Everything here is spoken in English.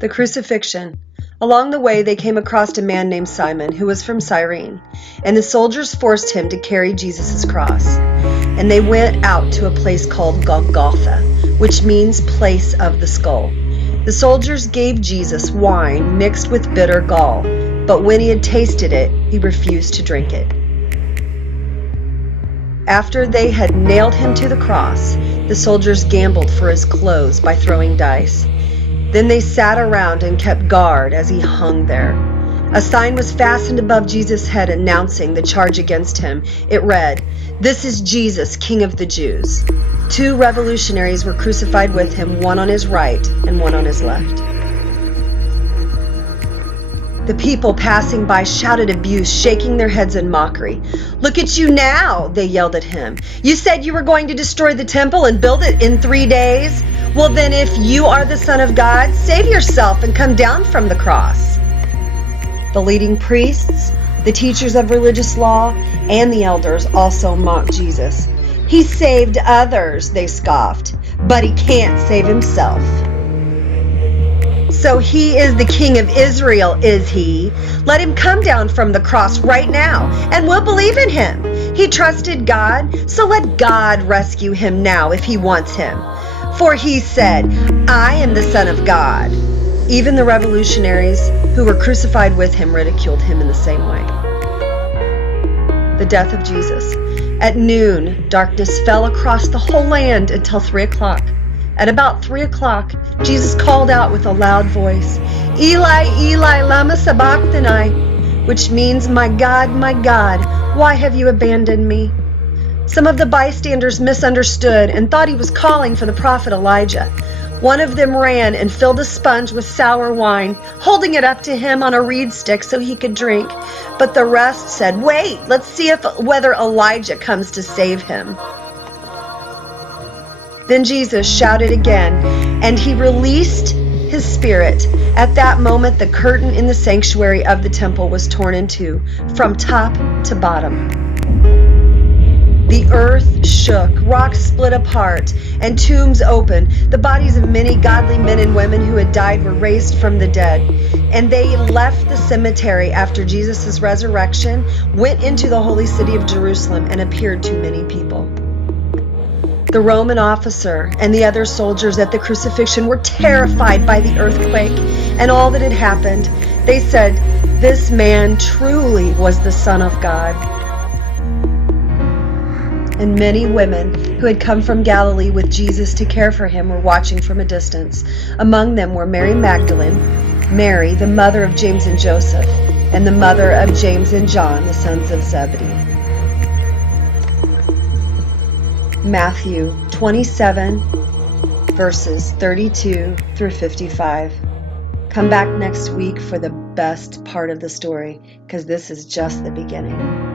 The crucifixion. Along the way, they came across a man named Simon, who was from Cyrene, and the soldiers forced him to carry Jesus' cross. And they went out to a place called Golgotha, which means place of the skull. The soldiers gave Jesus wine mixed with bitter gall, but when he had tasted it, he refused to drink it. After they had nailed him to the cross, the soldiers gambled for his clothes by throwing dice. Then they sat around and kept guard as he hung there. A sign was fastened above Jesus' head announcing the charge against him. It read, "This is Jesus, King of the Jews." 2 revolutionaries were crucified with him, one on his right and one on his left. The people passing by shouted abuse, shaking their heads in mockery. "Look at you now," they yelled at him. "You said you were going to destroy the temple and build it in 3 days? Well then, if you are the Son of God, save yourself and come down from the cross." The leading priests, the teachers of religious law, and the elders also mocked Jesus. "He saved others," they scoffed, "but he can't save himself." "So he is the King of Israel, is he? Let him come down from the cross right now, and we'll believe in him. He trusted God, so let God rescue him now if he wants him. For he said, 'I am the Son of God.'" Even the revolutionaries who were crucified with him ridiculed him in the same way. The death of Jesus. At noon, darkness fell across the whole land until 3 o'clock. At about 3 o'clock, Jesus called out with a loud voice, "Eli, Eli, lama sabachthani," which means, my God, why have you abandoned me?" Some of the bystanders misunderstood and thought he was calling for the prophet Elijah. One of them ran and filled a sponge with sour wine, holding it up to him on a reed stick so he could drink. But the rest said, "Wait, let's see whether Elijah comes to save him." Then Jesus shouted again, and he released his spirit. At that moment, the curtain in the sanctuary of the temple was torn in two, from top to bottom. The earth shook, rocks split apart, and tombs opened. The bodies of many godly men and women who had died were raised from the dead. And they left the cemetery after Jesus' resurrection, went into the holy city of Jerusalem, and appeared to many people. The Roman officer and the other soldiers at the crucifixion were terrified by the earthquake and all that had happened. They said, "This man truly was the Son of God." And many women who had come from Galilee with Jesus to care for him were watching from a distance. Among them were Mary Magdalene, Mary, the mother of James and Joseph, and the mother of James and John, the sons of Zebedee. Matthew 27, verses 32 through 55. Come back next week for the best part of the story, because this is just the beginning.